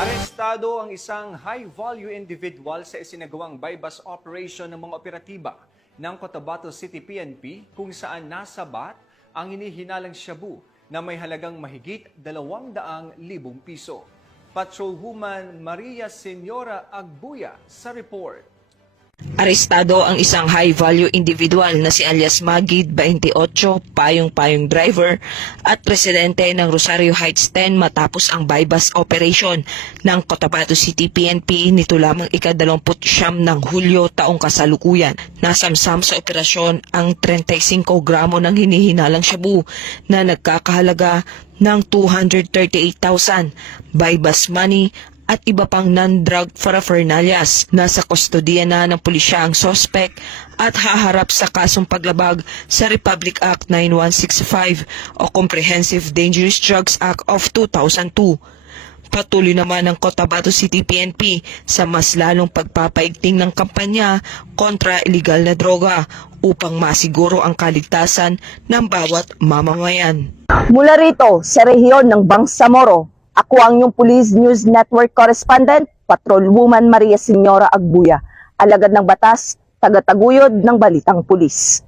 Arestado ang isang high-value individual sa isinagawang buy-bus operation ng mga operatiba ng Cotabato City PNP kung saan nasabat ang hinihinalang shabu na may halagang mahigit 200,000 piso. Patrolwoman Maria Senora Agbuya sa report. Arestado ang isang high-value individual na si alias Magid 28, payong-payong driver at presidente ng Rosario Heights 10 matapos ang buy-bus operation ng Cotabato City PNP nito lamang ika-29 ng Hulyo taong kasalukuyan. Nasamsam sa operasyon ang 35 gramo ng hinihinalang shabu na nagkakahalaga ng 238,000 buy-bus money at iba pang non-drug paraphernalias. Nasa kustodiya na ng pulisya ang sospek at haharap sa kasong paglabag sa Republic Act 9165 o Comprehensive Dangerous Drugs Act of 2002. Patuloy naman ang Cotabato City PNP sa mas lalong pagpapaigting ng kampanya kontra iligal na droga upang masiguro ang kaligtasan ng bawat mamamayan. Mula rito sa rehiyon ng Bangsamoro, ako ang inyong Police News Network Correspondent, Patrolwoman Maria Senora Agbuya, alagad ng batas, tagataguyod ng Balitang Pulis.